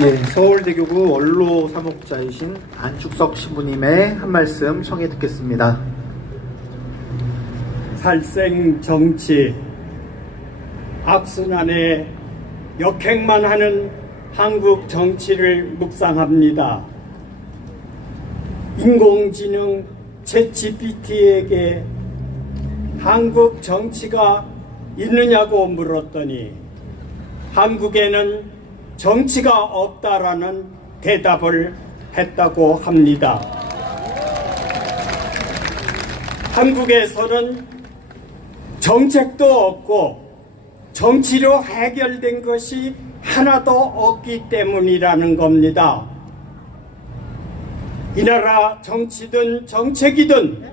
예, 서울대교구 원로 사목자이신 안축석 신부님의 한 말씀 청해 듣겠습니다. 살생 정치, 악순환에 역행만 하는 한국 정치를 묵상합니다. 인공지능 챗GPT에게 한국 정치가 있느냐고 물었더니 한국에는 정치가 없다라는 대답을 했다고 합니다. 한국에서는 정책도 없고 정치로 해결된 것이 하나도 없기 때문이라는 겁니다. 이 나라 정치든 정책이든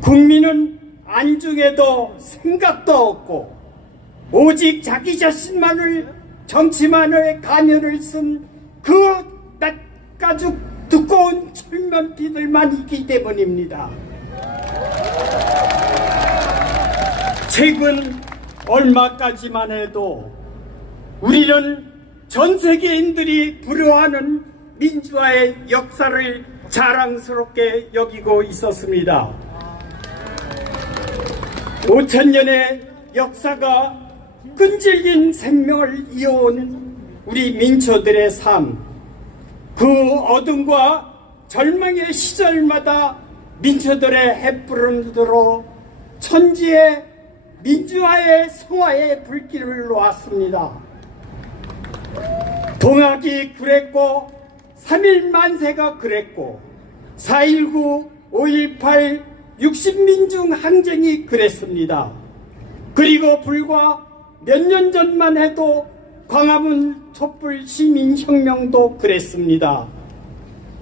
국민은 안중에도 생각도 없고 오직 자기 자신만을 정치만의 가면을 쓴 그 낯가죽 두꺼운 철면피들만 있기 때문입니다. 최근 얼마까지만 해도 우리는 전 세계인들이 부러워하는 민주화의 역사를 자랑스럽게 여기고 있었습니다. 5,000년의 역사가 끈질긴 생명을 이어온 우리 민초들의 삶, 그 어둠과 절망의 시절마다 민초들의 햇불을 천지의 민주화의 성화의 불길을 놓았습니다. 동학이 그랬고 3.1 만세가 그랬고 4.19, 5.18, 60민중 항쟁이 그랬습니다. 그리고 불과 몇 년 전만 해도 광화문 촛불 시민혁명도 그랬습니다.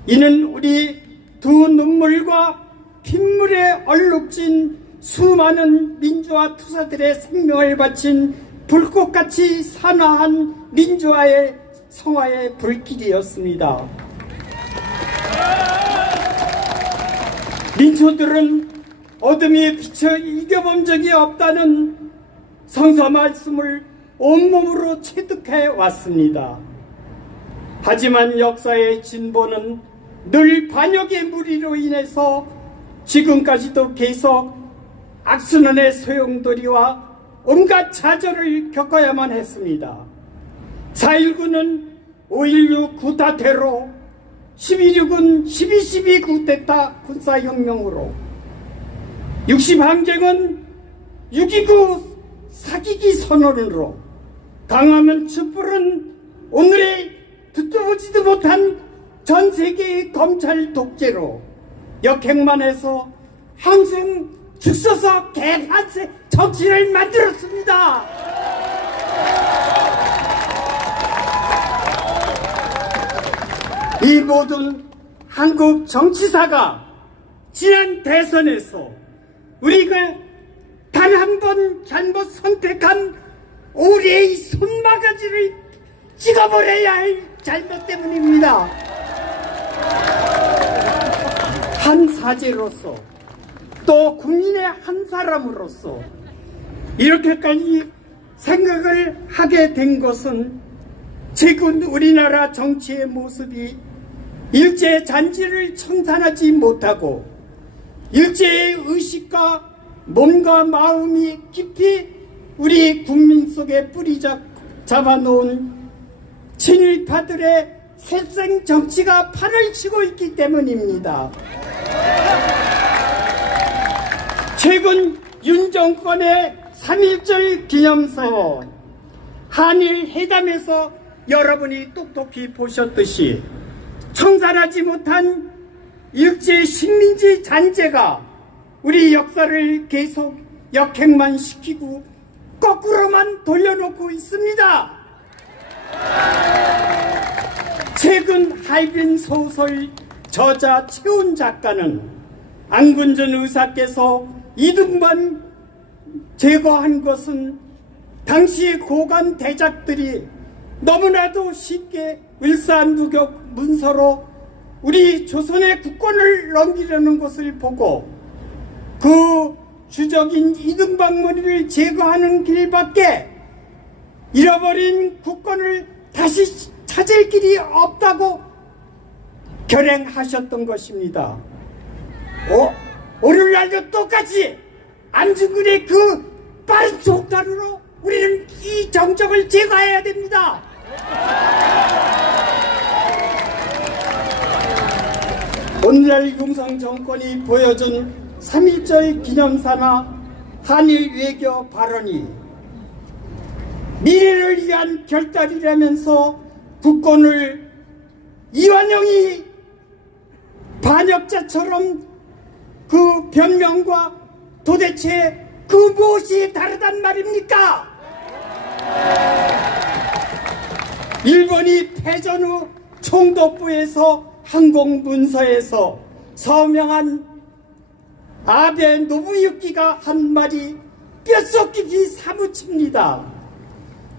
이는 우리 두 눈물과 핏물에 얼룩진 수많은 민주화 투사들의 생명을 바친 불꽃같이 산화한 민주화의 성화의 불길이었습니다. 민초들은 어둠이 비쳐 이겨본 적이 없다는 성서 말씀을 온몸으로 체득해 왔습니다. 하지만 역사의 진보는 늘 반역의 무리로 인해서 지금까지도 계속 악순환의 소용돌이와 온갖 좌절을 겪어야만 했습니다. 4.19는 5.16 구타 테러, 12.6은 12.12 구테타 군사혁명으로, 60 항쟁은 6.29 사기기 선언으로, 광화문 촛불은 오늘의 듣도 보지도 못한 전 세계의 검찰 독재로 역행만 해서 항상 죽서서 개판세 정치를 만들었습니다. 이 모든 한국 정치사가 지난 대선에서 우리가 단 한 번 잘못 선택한 오리의 손바가지를 찍어버려야 할 잘못 때문입니다. 한 사제로서 또 국민의 한 사람으로서 이렇게까지 생각을 하게 된 것은 최근 우리나라 정치의 모습이 일제의 잔재를 청산하지 못하고 일제의 의식과 몸과 마음이 깊이 우리 국민 속에 뿌리 잡아놓은 친일파들의 살생 정치가 판을 치고 있기 때문입니다. 최근 윤 정권의 3.1절 기념사원 한일 회담에서 여러분이 똑똑히 보셨듯이 청산하지 못한 일제 식민지 잔재가 우리 역사를 계속 역행만 시키고 거꾸로만 돌려놓고 있습니다. 최근 하이빈 소설 저자 최훈 작가는 안근전 의사께서 이등만 제거한 것은 당시 고관 대작들이 너무나도 쉽게 을사무격 문서로 우리 조선의 국권을 넘기려는 것을 보고 그 주적인 이등박문희를 제거하는 길밖에 잃어버린 국권을 다시 찾을 길이 없다고 결행하셨던 것입니다. 오늘날도 똑같이 안중근의 그 빠른 속도로 우리는 이 정적을 제거해야 됩니다. 오늘날 윤석 정권이 보여준 3.1절 기념사나 한일 외교 발언이 미래를 위한 결단이라면서 국권을 이완용이 반역자처럼 그 변명과 도대체 그 무엇이 다르단 말입니까? 일본이 패전 후 총독부에서 항공문서에서 서명한 아베 노부유키가 한 말이 뼛속 깊이 사무칩니다.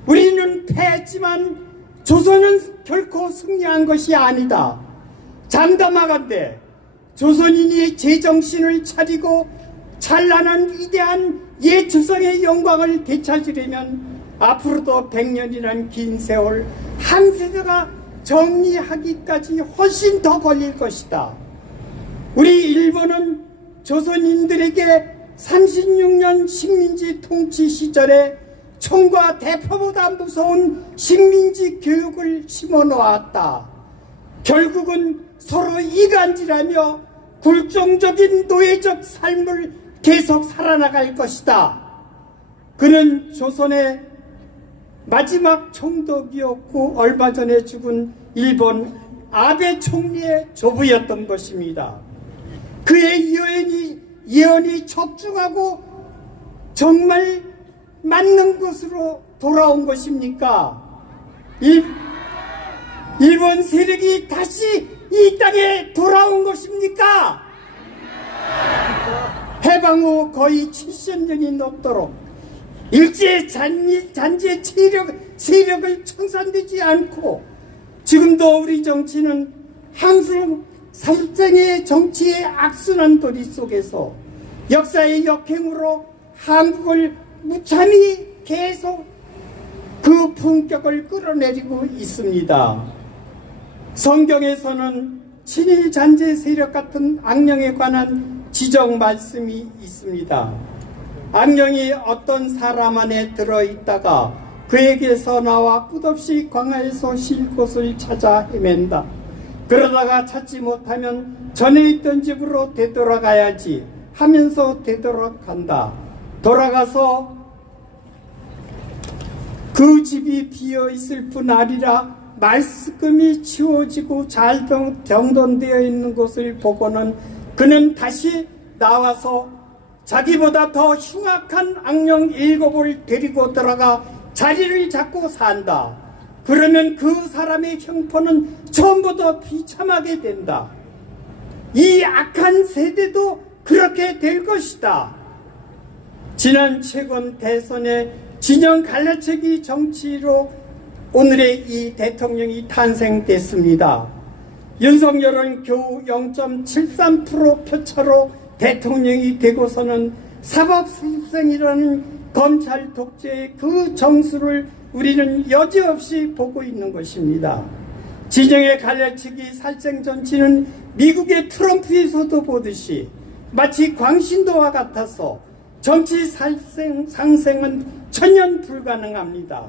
우리는 패했지만 조선은 결코 승리한 것이 아니다. 장담하건대 조선인이 제정신을 차리고 찬란한 위대한 예추성의 영광을 되찾으려면 앞으로도 100년이란 긴 세월 한 세대가 정리하기까지 훨씬 더 걸릴 것이다. 우리 일본은 조선인들에게 36년 식민지 통치 시절에 총과 대포보다 무서운 식민지 교육을 심어놓았다. 결국은 서로 이간질하며 굴종적인 노예적 삶을 계속 살아나갈 것이다. 그는 조선의 마지막 총독이었고 얼마 전에 죽은 일본 아베 총리의 조부였던 것입니다. 그의 예언이 적중하고 정말 맞는 것으로 돌아온 것입니까? 일본 세력이 다시 이 땅에 돌아온 것입니까? 해방 후 거의 70년이 넘도록 일제 잔재 세력을 청산되지 않고 지금도 우리 정치는 항상 살생의 정치의 악순환 도리 속에서 역사의 역행으로 한국을 무참히 계속 그 품격을 끌어내리고 있습니다. 성경에서는 친일 잔재 세력 같은 악령에 관한 지적 말씀이 있습니다. 악령이 어떤 사람 안에 들어있다가 그에게서 나와 끝없이 광야에서 쉴 곳을 찾아 헤맨다. 그러다가 찾지 못하면 전에 있던 집으로 되돌아가야지 하면서 되돌아간다. 돌아가서 그 집이 비어있을 뿐 아니라 말끔히 치워지고 잘 정돈되어 있는 곳을 보고는 그는 다시 나와서 자기보다 더 흉악한 악령 7을 데리고 들어가 자리를 잡고 산다. 그러면 그 사람의 형편은 처음부터 비참하게 된다. 이 악한 세대도 그렇게 될 것이다. 지난 최근 대선의 진영 갈라치기 정치로 오늘의 이 대통령이 탄생됐습니다. 윤석열은 겨우 0.73% 표차로 대통령이 되고서는 사법수생이라는 검찰 독재의 그 정수를 우리는 여지없이 보고 있는 것입니다. 진영의 갈라치기 살생 정치는 미국의 트럼프에서도 보듯이 마치 광신도와 같아서 정치 상생은 천연 불가능합니다.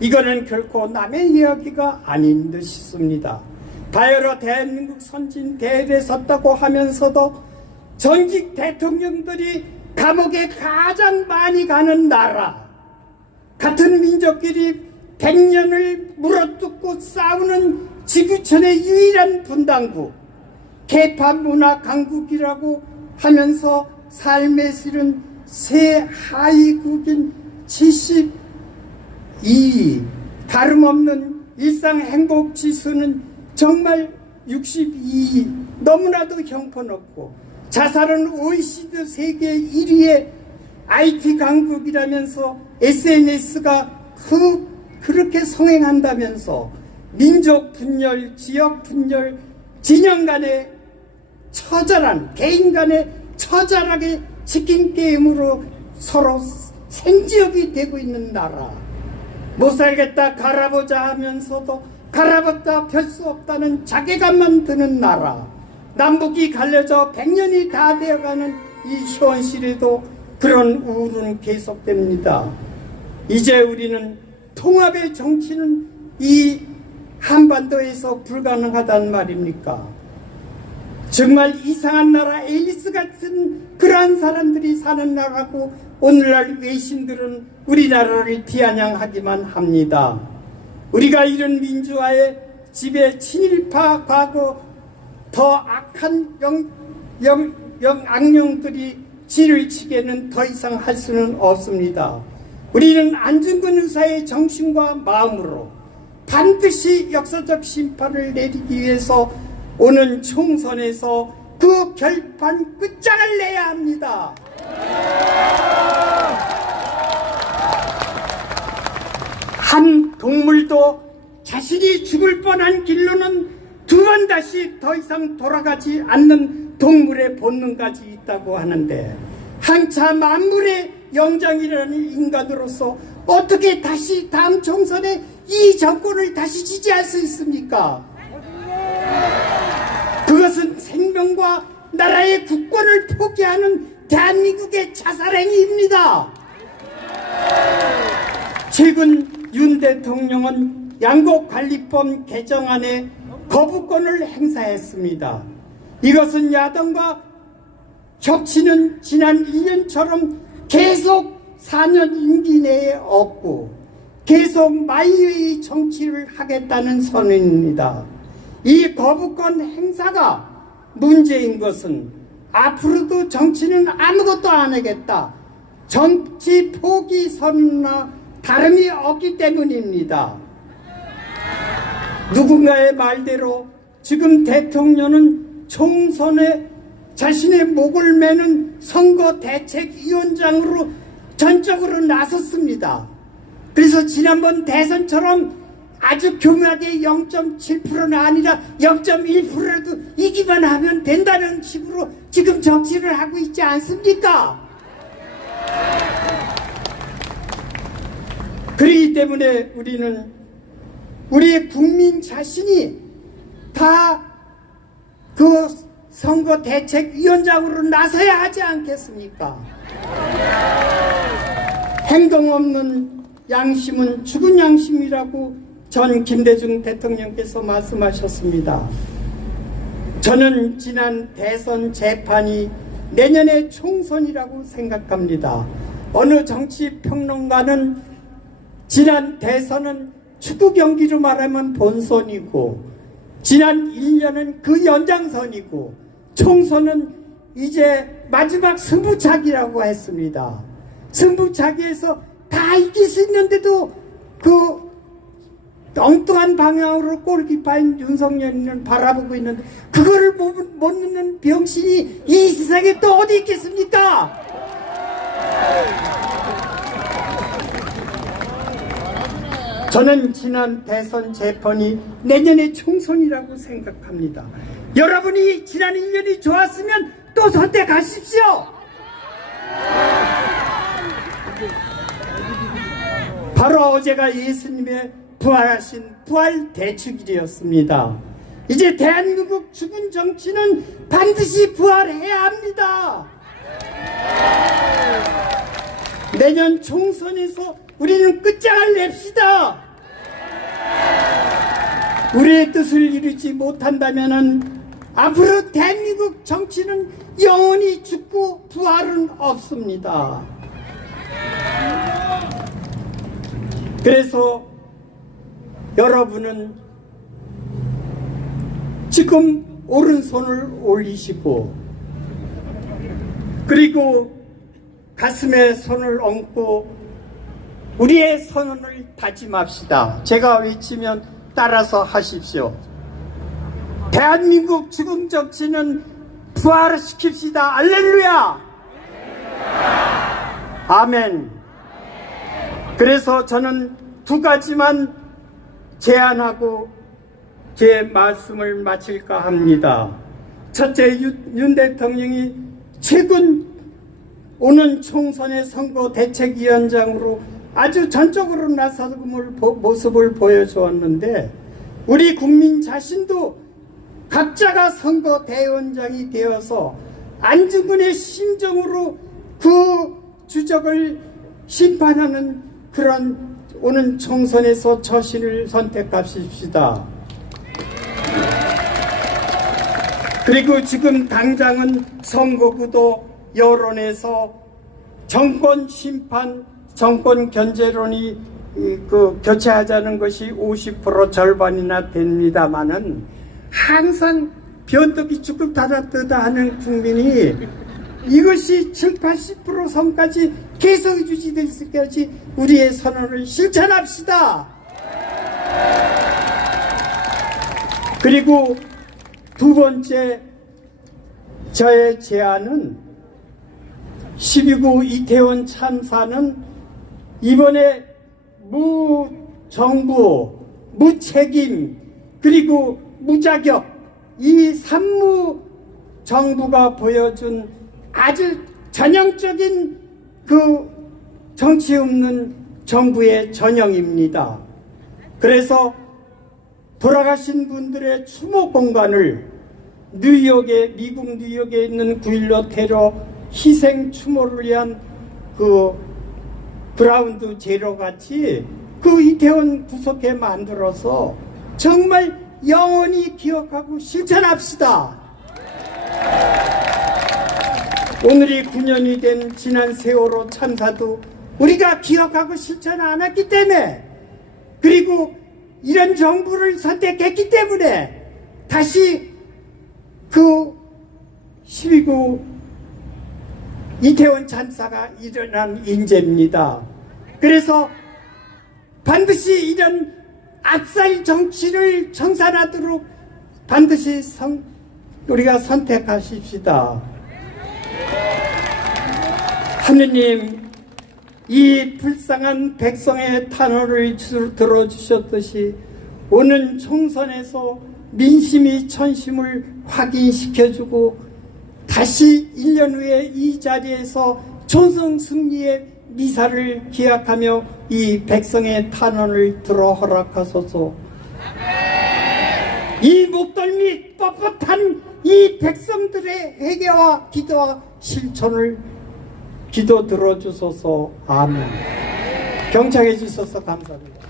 이거는 결코 남의 이야기가 아닌 듯 싶습니다. 바야흐로 대한민국 선진 대열에 섰다고 하면서도 전직 대통령들이 감옥에 가장 많이 가는 나라, 같은 민족끼리 100년을 물어뜯고 싸우는 지구촌의 유일한 분당국, 개파 문화 강국이라고 하면서 삶의 실은 새 하위국인 72, 다름없는 일상 행복 지수는 정말 62, 너무나도 형편없고 자살은 OECD 세계 1위의 IT 강국이라면서 SNS가 그렇게 성행한다면서 민족 분열, 지역 분열, 진영 간의 처절한, 개인 간의 처절하게 치킨 게임으로 서로 생지역이 되고 있는 나라. 못 살겠다 갈아보자 하면서도 갈아봤다 펼 수 없다는 자괴감만 드는 나라, 남북이 갈려져 100년이 다 되어가는 이 현실에도 그런 우울은 계속됩니다. 이제 우리는 통합의 정치는 이 한반도에서 불가능하단 말입니까? 정말 이상한 나라, 앨리스 같은 그러한 사람들이 사는 나라고 오늘날 외신들은 우리나라를 비아냥하기만 합니다. 우리가 이런 민주화의 집에 친일파 과거 더 악한 악령들이 진을 치게는 더 이상 할 수는 없습니다. 우리는 안중근 의사의 정신과 마음으로 반드시 역사적 심판을 내리기 위해서 오는 총선에서 그 결판 끝장을 내야 합니다. 한 동물도 자신이 죽을 뻔한 길로는 두 번 다시 더 이상 돌아가지 않는 동물의 본능까지 있다고 하는데, 한차 만물의 영장이라는 인간으로서 어떻게 다시 다음 총선에 이 정권을 다시 지지할 수 있습니까? 그것은 생명과 나라의 국권을 포기하는 대한민국의 자살행위입니다. 최근 윤 대통령은 양곡관리법 개정안에 거부권을 행사했습니다. 이것은 야당과 겹치는 지난 1년처럼 계속 4년 임기 내에 없고 계속 마이웨이 정치를 하겠다는 선언입니다. 이 거부권 행사가 문제인 것은 앞으로도 정치는 아무것도 안 하겠다, 정치 포기 선언이나 다름이 없기 때문입니다. 누군가의 말대로 지금 대통령은 총선에 자신의 목을 매는 선거대책위원장으로 전적으로 나섰습니다. 그래서 지난번 대선처럼 아주 교묘하게 0.7%는 아니라 0.1%라도 이기만 하면 된다는 식으로 지금 정치를 하고 있지 않습니까? 그렇기 때문에 우리는 우리 국민 자신이 다 그 선거대책위원장으로 나서야 하지 않겠습니까? 행동 없는 양심은 죽은 양심이라고 전 김대중 대통령께서 말씀하셨습니다. 저는 지난 대선 재판이 내년의 총선이라고 생각합니다. 어느 정치평론가는 지난 대선은 축구 경기로 말하면 본선이고 지난 1년은 그 연장선이고 총선은 이제 마지막 승부차기라고 했습니다. 승부차기에서 다 이길 수 있는데도 그 엉뚱한 방향으로 골키퍼인 윤석열이는 바라보고 있는데 그거를 못 넣는 병신이 이 세상에 또 어디 있겠습니까? 저는 지난 대선 재판이 내년의 총선이라고 생각합니다. 여러분이 지난 1년이 좋았으면 또 선택하십시오. 바로 어제가 예수님의 부활하신 부활 대축일이었습니다. 이제 대한민국 죽은 정치는 반드시 부활해야 합니다. 내년 총선에서 우리는 끝장을 냅시다. 우리의 뜻을 이루지 못한다면 앞으로 대한민국 정치는 영원히 죽고 부활은 없습니다. 그래서 여러분은 지금 오른손을 올리시고 그리고 가슴에 손을 얹고 우리의 선언을 다짐합시다. 제가 외치면 따라서 하십시오. 대한민국 죽음 정치는 부활시킵시다. 알렐루야! 아멘. 그래서 저는 두 가지만 제안하고 제 말씀을 마칠까 합니다. 첫째, 윤 대통령이 최근 오는 총선의 선거대책위원장으로 아주 전적으로 나서는 모습을 보여주었는데 우리 국민 자신도 각자가 선거 대원장이 되어서 안중근의 심정으로 그 주적을 심판하는 그런 오는 총선에서 저신을 선택하십시다. 그리고 지금 당장은 선거구도 여론에서 정권 심판, 정권 견제론이 교체하자는 것이 50% 절반이나 됩니다마는 항상 변덕이 죽을 달았다 하는 국민이 이것이 7, 80% 선까지 계속 유지될 때까지 우리의 선언을 실천합시다. 그리고 두 번째 저의 제안은 12구 이태원 참사는 이번에 무정부, 무책임, 그리고 무자격 이 산무 정부가 보여준 아주 전형적인 그 정치 없는 정부의 전형입니다. 그래서 돌아가신 분들의 추모 공간을 미국 뉴욕에 있는 9.16 테러 희생 추모를 위한 그 그라운드 제로 같이 그 이태원 구석에 만들어서 정말 영원히 기억하고 실천합시다. 오늘이 9년이 된 지난 세월호 참사도 우리가 기억하고 실천 안 했기 때문에, 그리고 이런 정부를 선택했기 때문에 다시 그 12구 이태원 참사가 일어난 인재입니다. 그래서 반드시 이런 악살 정치를 청산하도록 반드시 우리가 선택하십시다. 하느님, 이 불쌍한 백성의 탄원을 들어주셨듯이 오는 총선에서 민심이 천심을 확인시켜주고 다시 1년 후에 이 자리에서 총선 승리의 미사를 기약하며 이 백성의 탄원을 들어 허락하소서. 이 목덜미 뻣뻣한 이 백성들의 회개와 기도와 실천을 기도 들어주소서. 아멘. 경청해 주셔서 감사합니다.